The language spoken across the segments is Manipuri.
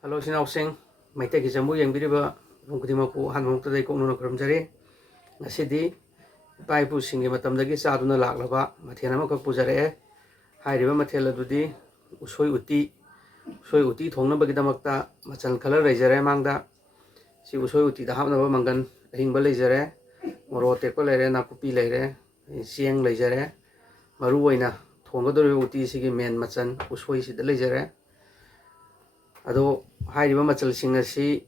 Hello, Sing, Meitei Kitchen Yangminiasi, Mukutimaku, Hanmukta, Kono Kramjari, Nasidi, Paipu singing Matamdagi Saduna Laklava, Matianamaka Puzare, High River Matela Dudi, Ushoi Uti Tonabagitamakta, Machan Color Razere Manga, she Ushoi Uti, the Hamna Mangan, Hingba Lazere, Morote Colere, Nakupi Lere, Siang Lazere, Maruina, Tongador Uti Sigi Men Machan, Ushoi the Lazere. Ado hairiba machal sing asi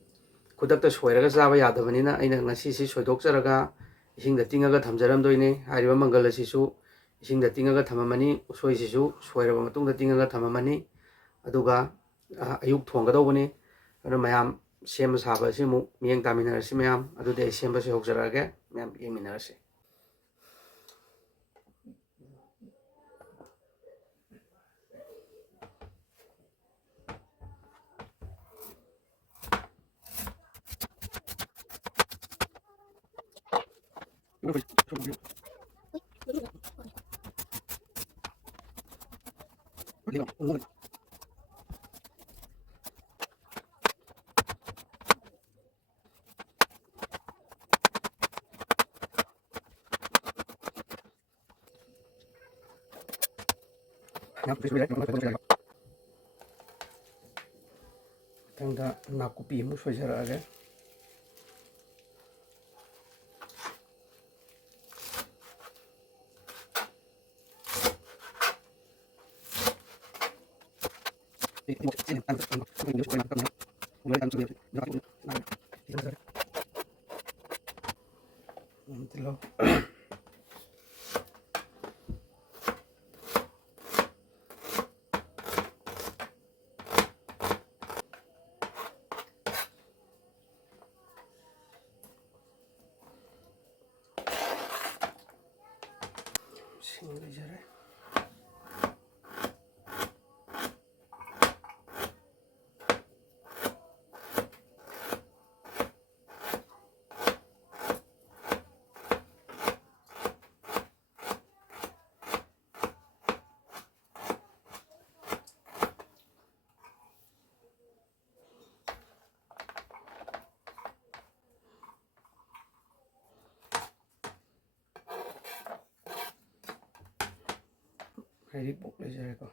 khudakta soiraga chaba yadabanina aina ngasi si soidokcharaga isingda tingaga thamjaramdoine hairiba mangal asisu isingda tingaga thamamani usoi sisu soiraba matungda tingaga thamamani aduga ayuk thongadobani ado mayam sem saba asi mu miyeng taminarasi mayam adude semba se hokjarage mayam yeminarasi tangda nakupi mu sojarage Hari bok lejar ko.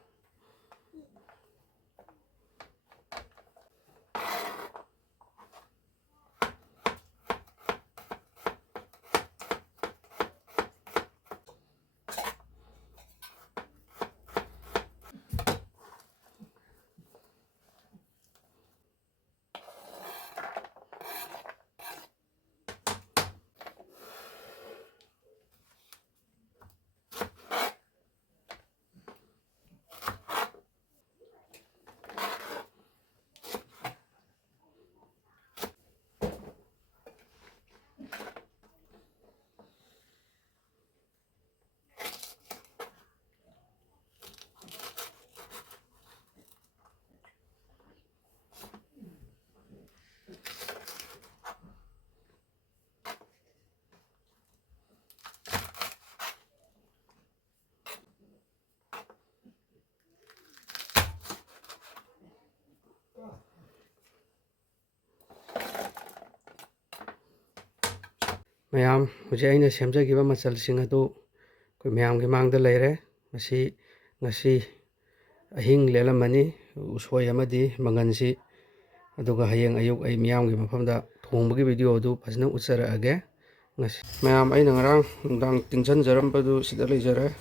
Mayam, hujai na semja giba machal sing adu koi mayam gi mang da leire masi ngasi ahing lela mani usoi amadi mangan si aduga hayeng ayuk ay mayam gi mafamda thongbagi video adu phasna utsara age ngasi mayam ay ngarang dang tingchan jaram padu sida leijare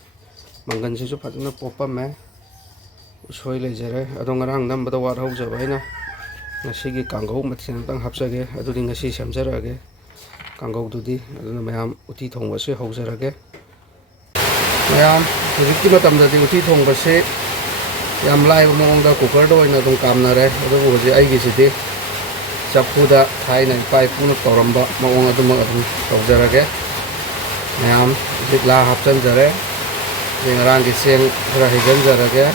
mangan si su phasna popa me usoi leijare adu ngarang nam bada war hau jaba ina ngasi gi kanghou matsen tang hapsage adu ding ngasi semjara age Kanghou dudi aduna mayam uti thongba se haujarage mayam hujikki matamda di uti thongba se yam lai mongda cooker do ina dum kamnare adu hoji ai gi sidi chapuda thaina pai puna toramba mong adu haujarage mayam jikla hapchan jare jingrang gi seng thara hijan jarage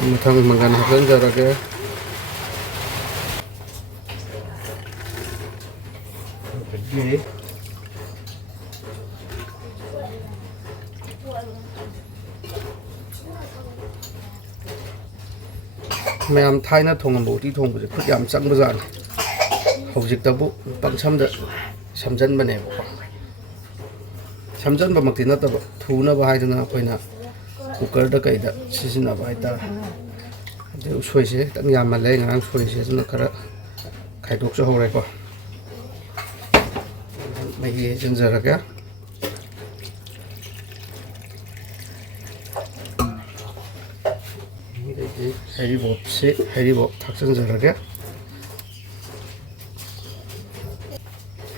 Muthang mangan hasan jarage ꯌꯦ ꯃꯌꯥꯝ ꯊꯥꯏꯅ ꯊꯣꯡꯉꯝꯕ ꯎꯇꯤ ꯊꯣꯡꯕꯁꯦ ꯈꯨꯠ ꯌꯥꯝ ꯆꯪꯕꯖꯥꯠꯅꯤ ꯍꯧꯖꯤꯛꯇꯕꯨ ꯄꯪꯁꯝꯗ ꯁꯝꯖꯟꯕꯅꯦꯕꯀꯣ ꯁꯝꯖꯟꯕꯃꯛꯇꯤ ꯅꯠꯇꯕ ꯊꯨꯅꯕ ꯍꯥꯏꯗꯅ ꯑꯩꯈꯣꯏꯅ ꯀꯨꯀꯔꯗ ꯀꯩꯗ ꯁꯤꯖꯤꯟꯅꯕ ꯍꯥꯏꯇꯥꯔꯦ ꯑꯗꯩ ꯎꯁꯣꯏꯁꯦ ꯈꯤꯇꯪ ꯌꯥꯝꯃꯜꯂꯦ ꯉꯔꯥꯡ ꯁꯣꯏꯁꯦ ꯑꯗꯨꯅ ꯈꯔ ꯈꯥꯏꯗꯣꯛꯆꯍꯧꯔꯦꯀꯣ ꯃꯍꯤ ꯍꯩꯖꯤꯟꯖꯔꯒꯦ ꯑꯗꯩꯗꯤ ꯍꯩꯔꯤꯕꯣꯞ ꯊꯥꯛꯆꯤꯟꯖꯔꯒꯦ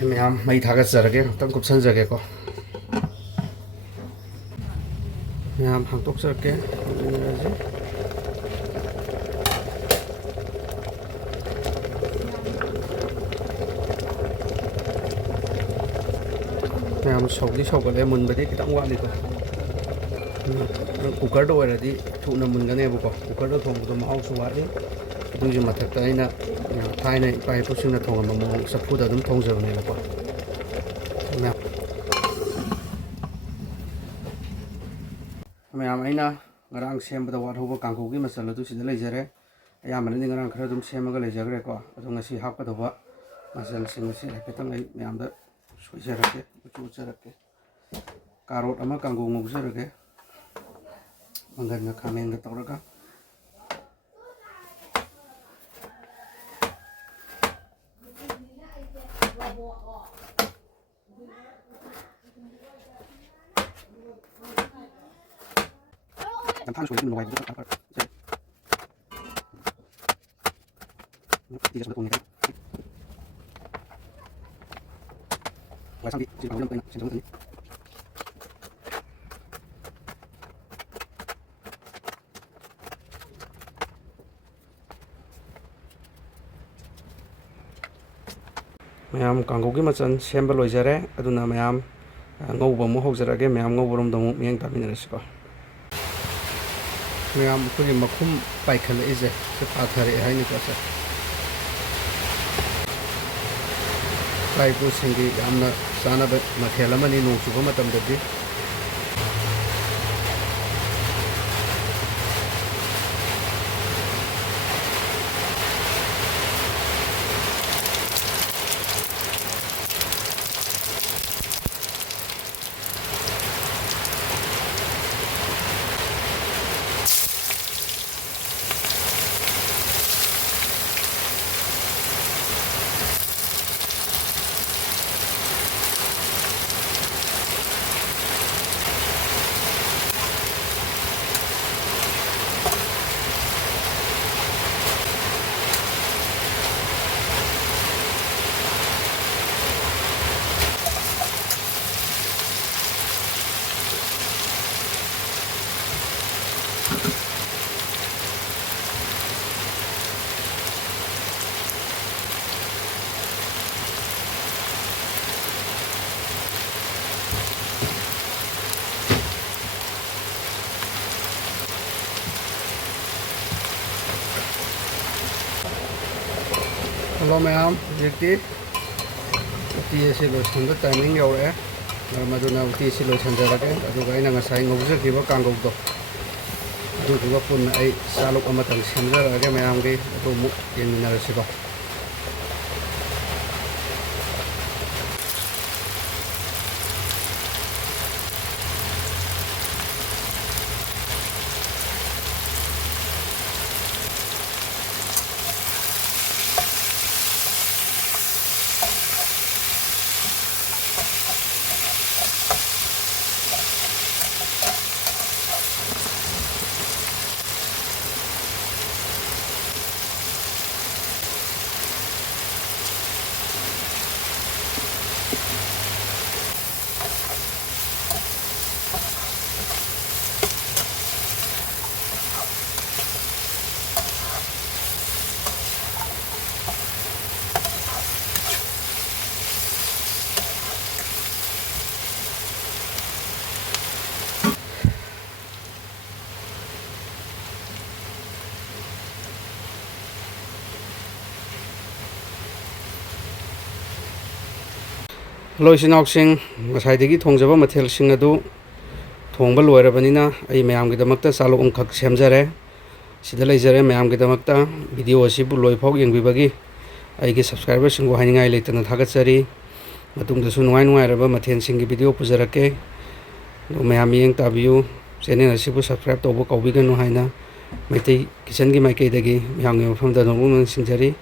ꯃꯌꯥꯝ ꯃꯩ ꯊꯥꯒꯠꯆꯔꯒꯦ ꯉꯥꯛꯇꯪ ꯀꯨꯞꯁꯟꯖꯒꯦꯀꯣ ꯃꯌꯥꯝ ꯍꯥꯡꯇꯣꯛꯆꯔꯛꯀꯦ ꯃꯌꯥꯝ ꯁꯧꯗꯤ ꯁꯧꯒꯠꯂꯦ ꯃꯨꯟꯕꯗꯤ ꯈꯤꯇꯪ ꯋꯥꯠꯂꯤꯀꯣ ꯀꯨꯀꯔꯗ ꯑꯣꯏꯔꯗꯤ ꯊꯨꯅ ꯃꯨꯟꯒꯅꯦꯕꯀꯣ ꯀꯨꯀꯔꯗ ꯊꯣꯡꯕꯗꯣ ꯃꯍꯥꯎꯁꯨ ꯋꯥꯠꯂꯤ ꯑꯗꯨꯒꯤ ꯃꯊꯛꯇ ꯑꯩꯅ ꯊꯥꯏꯅ ꯏꯄꯥ ꯏꯄꯨꯁꯤꯡꯅ ꯊꯣꯡꯉꯝꯕ ꯃꯑꯣꯡ ꯆꯐꯨꯗ ꯑꯗꯨꯝ ꯊꯣꯡꯖꯕꯅꯦꯕꯀꯣ ꯃꯌꯥꯝ ꯑꯩꯅ ꯉꯔꯥꯡ ꯁꯦꯝꯕꯗ ꯋꯥꯠꯍꯧꯕ ꯀꯥꯡꯍꯧꯒꯤ ꯃꯆꯜ ꯑꯗꯨ ꯁꯤꯗ ꯂꯩꯖꯔꯦ ꯑꯌꯥꯝꯕꯅꯗꯤ ꯉꯔꯥꯡ ꯈꯔ ꯑꯗꯨꯝ ꯁꯦꯝꯃꯒ ꯂꯩꯖꯈ꯭ꯔꯦꯀꯣ ꯑꯗꯣ ꯉꯁꯤ ꯍꯥꯞꯀꯗꯧꯕ ꯃꯆꯜꯁꯤꯡ ꯑꯁꯤ ꯍꯥꯏꯐꯦꯠꯇꯪ ꯑꯩ ꯃꯌꯥꯝꯗ ꯁꯣꯏꯖꯔꯛꯀꯦ ꯎꯠꯆꯔꯛꯀꯦ ꯀꯥꯔꯣꯠ ꯑꯃ ꯀꯥꯡꯉꯧ ꯉꯧꯖꯔꯒꯦ ꯃꯪꯒꯟꯒ ꯈꯥꯃꯦꯟꯒ ꯇꯧꯔꯒ ꯌꯥꯝ ꯁꯣꯏꯕ ꯅꯨꯡꯉꯥꯏꯕꯗ ꯃꯌꯥꯝ ꯀꯥꯡꯍꯧꯒꯤ ꯃꯆꯜ ꯁꯦꯝꯕ ꯂꯣꯏꯖꯔꯦ ꯑꯗꯨꯅ ꯃꯌꯥꯝ ꯉꯧꯕ ꯑꯃꯨꯛ ꯍꯧꯖꯔꯛꯑꯒꯦ ꯃꯌꯥꯝ ꯉꯧꯕꯔꯣꯝꯗ ꯑꯃꯨꯛ ꯃꯤꯠꯌꯦꯡ ꯇꯥꯃꯤꯟꯅꯔꯁꯤꯀꯣ ꯃꯌꯥꯝ ꯑꯩꯈꯣꯏꯒꯤ ꯃꯈꯨꯝ ꯄꯥꯏꯈꯠꯂꯛꯏꯁꯦ ꯁꯤ ꯄꯥꯊꯔꯛꯑꯦ ꯍꯥꯏꯅꯤꯀꯣ ꯁꯦ ꯏꯄꯥ ꯏꯄꯨꯁꯤꯡꯒꯤ ꯌꯥꯝꯅ ꯆꯥꯅꯕ ꯃꯊꯦꯜ ꯑꯃꯅꯤ ꯅꯣꯡ ꯆꯨꯕ ꯃꯇꯝꯗꯗꯤ ꯍꯜꯂꯣ ꯃꯌꯥꯝ ꯍꯧꯖꯤꯛꯇꯤ ꯎꯇꯤ ꯑꯁꯤ ꯂꯣꯏꯁꯤꯟꯕ ꯇꯥꯏꯃꯤꯡ ꯌꯧꯔꯛꯑꯦ ꯃꯔꯝ ꯑꯗꯨꯅ ꯎꯇꯤ ꯑꯁꯤ ꯂꯣꯏꯁꯤꯟꯖꯔꯒꯦ ꯑꯗꯨꯒ ꯑꯩꯅ ꯉꯁꯥꯏ ꯉꯧꯖꯈꯤꯕ ꯀꯥꯡꯍꯧꯗꯣ ꯑꯗꯨꯗꯨꯒ ꯄꯨꯟꯅ ꯑꯩ ꯆꯥꯂꯨꯛ ꯑꯃꯇꯪ ꯁꯦꯝꯖꯔꯛꯑꯒꯦ ꯃꯌꯥꯝꯒꯤ ꯑꯗꯨ ꯑꯃꯨꯛ ꯌꯦꯡꯃꯤꯟꯅꯔꯁꯤꯀꯣ Hello isinawsing ngasaidagi thongjaba mathelsing adu thongba loirabanina ai mayamgidamakta chalok ongkhak semjare sida leijare mayamgidamakta video asibu loifok yengbibagi aigi subscriber singbo haningai leitana thagatsari matungdasu nungai nungai raba mathensingi video pujarake mayam yeng tabiu channel asibu subscribe tawbo kaubiganu haina Meitei Kitchen gi maikeidagi mayamgi mafamda nongbu singjari